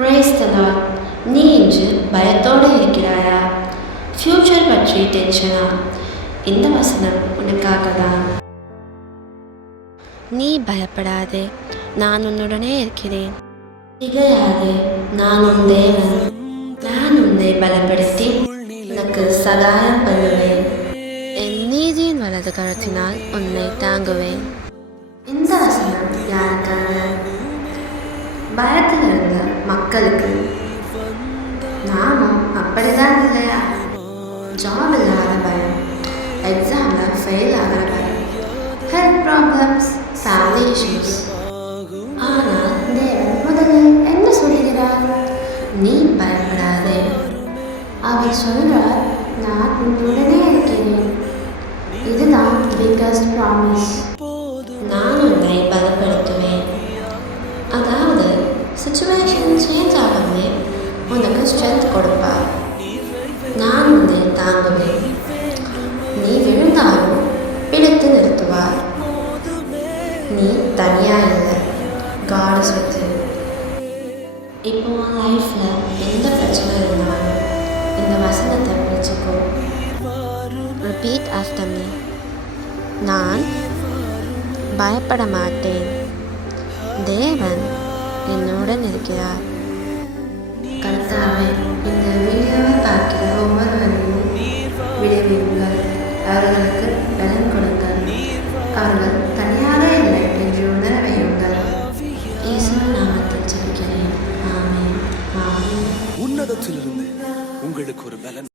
Praise the Lord. நீ இன்று பயத்தோடு இருக்கிறாயா? ஃப்யூச்சர் பற்றி டென்ஷனா? இந்த வசனம் உனக்காக தான். நீ பயப்படாதே, நான் உன்னுடனே இருக்கிறேன். திகையாதே, நான் உன் தேவன். நான் உன்னை பலப்படுத்தி உனக்கு சகாயம் பண்ணுவேன். என் நீதியின் வலது கரத்தினால் உன்னை தாங்குவேன். இந்த வசனம் யாருக்காக? பயத்தில் இருந்த மக்களுக்கு. நாமும் அப்படிதான் இல்லையா? ஜாப் இல்லாத பயம், எக்ஸாமில் ஃபெயில் ஆகிற பயம், ஹெல்த் ப்ராப்ளம்ஸ், ஃபேமிலி இஷ்யூஸ். ஆனால் தேவன் முதலில் என்ன சொல்கிறார்? நீ பயப்படாதே. அவர் சொல்கிறார், நான் உன்னுடனே இருக்கிறேன். இதுதான் பிகஸ்ட் ப்ராமிஸ். நான் உன்னை பலப்படுத்துவேன். அதாவது சிச்சுவேஷன் சேஞ்ச் ஆகவே உனக்கு ஸ்ட்ரென்த் கொடுப்பார். நான் உன்னை தாங்குவேன். நீ விழுந்தாலும் பிடித்து நிறுத்துவார். நீ தனியாக இல்லை, God is with you. இப்போ உன் லைஃப்பில் எந்த பிரச்சனை இருந்தாலும் இந்த வசனத்தை பிடிச்சிக்கோ. Repeat after me. நான் பயப்பட மாட்டேன். தேவன் என்னுடன் இருக்கிறார். கர்த்தாவே, இந்த வீடியோவை பார்க்கிற ஒவ்வொருவரையும் விடுவியுங்கள். அவர்களுக்கு